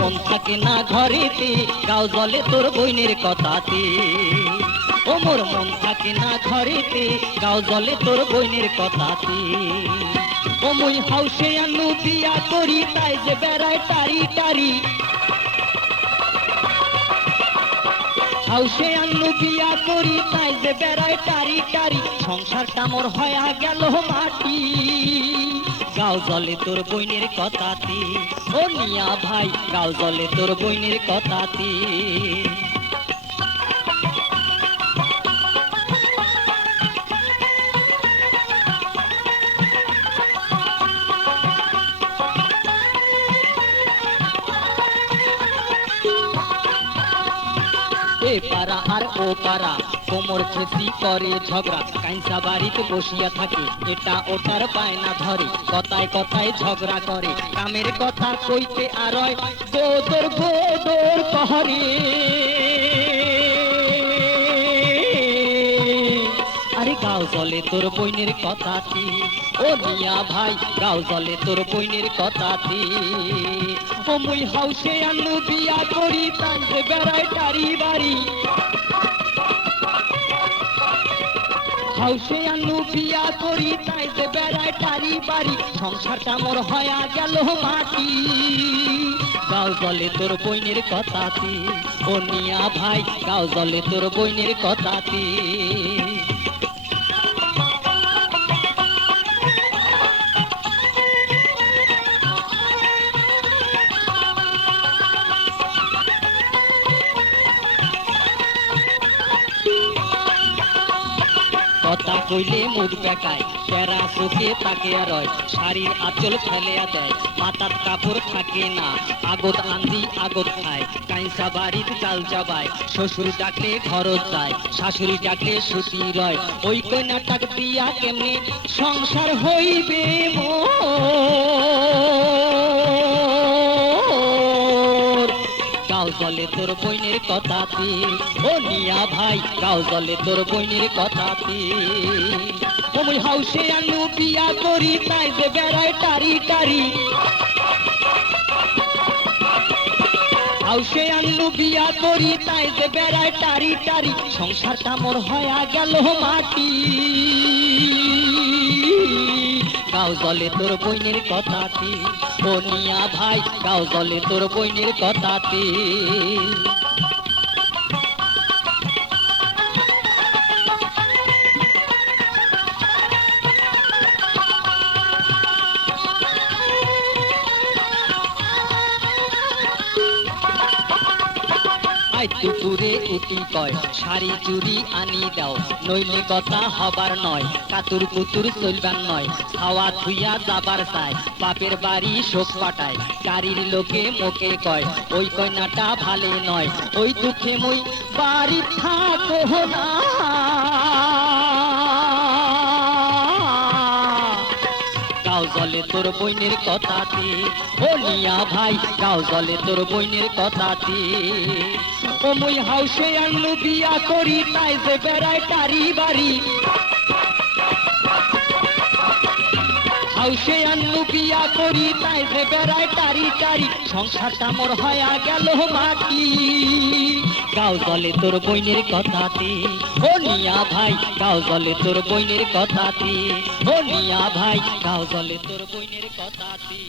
মন থাকে না ঘরেতে, গাও জলে তোর বইনের কথাতে। ও মোর মন থাকে না ঘরেতে, গাও জলে তোর বইনের কথাতে। ও মুই হাউসে আনু বিয়া করি, তাই যে বেড়ায় টারি টারি। হাউসে আনু বিয়া করি, তাই যে বেড়ায় টারি টারি। সংসারটা মোর হয়া গেল মাটি, গাও জলে তোর বইনের কথাতে। ও মিয়া ভাই, গাও জলে তোর বইনের কথাতে। এ পাড়া আর ও পাড়া কোমর খেসি করে ঝগড়া, কাইসা বাড়িতে বসিয়া থাকে, এটা ওটার পায় না ধরে। কথায় কথায় ঝগড়া করে, কামের কথা কইতে আর গোদর গোদর কহরে। আরে গাও জলে তোর বইনের কথাতে। ও মিয়া ভাই, গাও জলে তোর বইনের কথাতে। ও মুই হাউসে আনু বিয়া করি, তাই যে বেড়ায় টারি বাড়ি। হাউসে আনু বিয়া করি, তাই যে বেড়ায় টারি বাড়ি। সংসারটা মোর হয়া গেল মাটি, গাও জলে তোর বইনের কথাতে। ও মিয়া ভাই, গাও জলে তোর বইনের কথাতে। কথা কইলে মুখ বেকায়, টেরা চোখে তাকে আর শাড়ির আঁচল ফেলিয়া দেয়। মাথার কাপড় থাকে না, আগত আন্দি আগত খায়। কাইসা বাড়ির চাল চাবায়, শ্বশুর ডাকলে ঘরত যায়, শাশুড়ি ডাকলে সুতি রয়। ওই কন্যাটাক দিয়া কেমনে সংসার হইবে মোর। গাও জলে তোর বইনের কথাতে। ও মিয়া ভাই, গাও জলে তোর বইনের কথাতে। ও মুই হাউসে আনু বিয়া করি, তাই যে বেড়ায় টারি টারি। হাউসে আনু বিয়া করি, তাই যে বেড়ায় টারি টারি। সংসারটা মোর হয়া গেল মাটি, গাও জলে তোর বইনের কথাতে। ও মিয়া ভাই, গাও জলে তোর বইনের কথাতে। দুপুরে উঠি কয়, শাড়ি চুরি আনি দাও, নইলে কথা হবার নয়। কাতুর কুতুর চলবার নয়, খাওয়া ধুইয়া যাবার চায়। বাপের বাড়ি শোক পাঠায়, গাড়ির লোকে মুখে কয়, ওই কন্যাটা ভালে নয়। ওই দুঃখে মই বাড়ি থাকো না, গাও জলে তোর বইনের কথাতে। ও মিয়া ভাই, গাও জলে তোর বইনের কথাতে। ও মুই হাউসে আনু বিয়া করি, তাই যে বেড়ায় টারি বাড়ি। হাউসে আনু বিয়া করি, তাই যে বেড়ায় টারি টারি। সংসারটা মোর হয়া গেল মাটি, গাও জলে তোর বইনের কথাতে। ও মিয়া ভাই, গাও জলে তোর বইনের কথাতে। ও মিয়া ভাই, গাও জলে তোর বইনের কথাতে।